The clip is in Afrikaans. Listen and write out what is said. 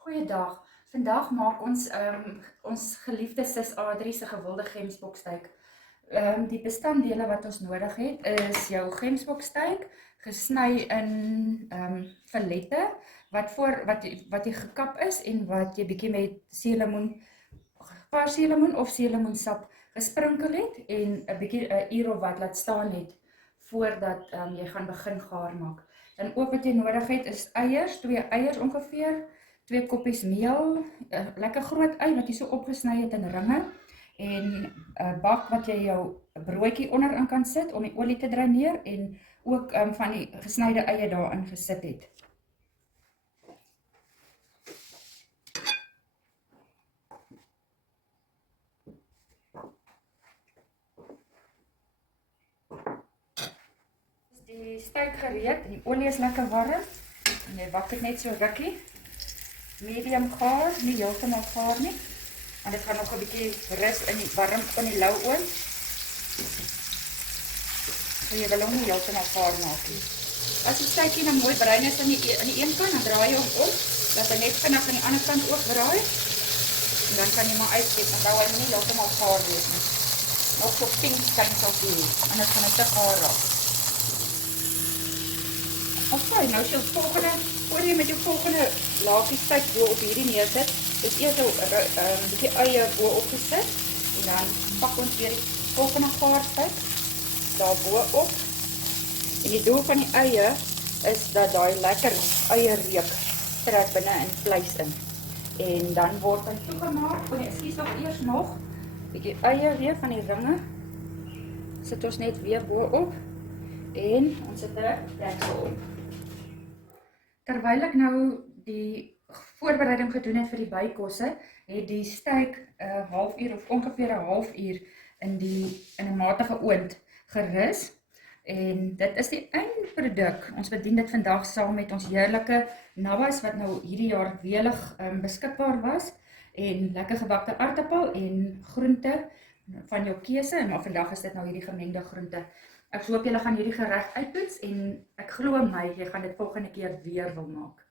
Goeiedag. Vandag maak ons geliefde sis Adrie se gewilde gemsboksteik. Die bestanddele wat ons nodig het is jou gemsboksteik gesny in fillette wat jy gekap is en wat jy bietjie met seelemoen of seelemoensap gesprinkel het en 'n bietjie 'n uur of wat laat staan het voordat jy gaan begin gaar maak. Dan ook wat jy nodig het is eiers, 2 eiers ongeveer, 2 koppies meel, 'n lekker groot ei wat jy so opgesny het in ringe en 'n bak wat jy jou broodjie onderin kan sit om die olie te dreineer en ook van die gesnyde eie daarin gesit het. Die steik gereed en die olie is lekker warm en jy wak dit net so rukkie. Medium gaar, nie heeltemal gaar nie, want dit gaan nog 'n bietjie rus in die warm in die lou oond. So jy wil hom nie heeltemal gaar maak nie. As die steikie nou mooi bruin is aan die een kant, dan draai jy hom om, dat hy net vinnig aan die ander kant ook braai. En dan kan jy maar uitskep, dan hou hy nie heeltemal gaar wees nie. Nog so pink kant of die, anders gaan dit te gaar raak. Okay, nou as jy voor jy met jou volgende laakie steik bo op hierdie neersit, is eers 'n bietjie eie bo opgesit en dan pak ons weer die volgende gaar steik daar bo op. En die doel van die eie is dat daai lekker eie reuk trek binne in vleis in. En dan word hy toegemaak, ekskuus nog bietjie eie weer van die ringe. Sit ons net weer bo op en ons sit 'n deksel op. Terwyl ek nou die voorbereiding gedoen het vir die bykosse, het die steik 'n halfuur of ongeveer 'n halfuur in 'n matige oond gerus. En dit is die eindproduk. Ons bedien dit vandag saam met ons heerlike nabbas wat nou hierdie jaar welig beskikbaar was en lekker gebakte aartappel en groente van jou keuse, maar vandag is dit nou hierdie gemengde groente. Ek hoop julle gaan hierdie gereg uittoets en ek glo my, jy gaan dit volgende keer weer wil maak.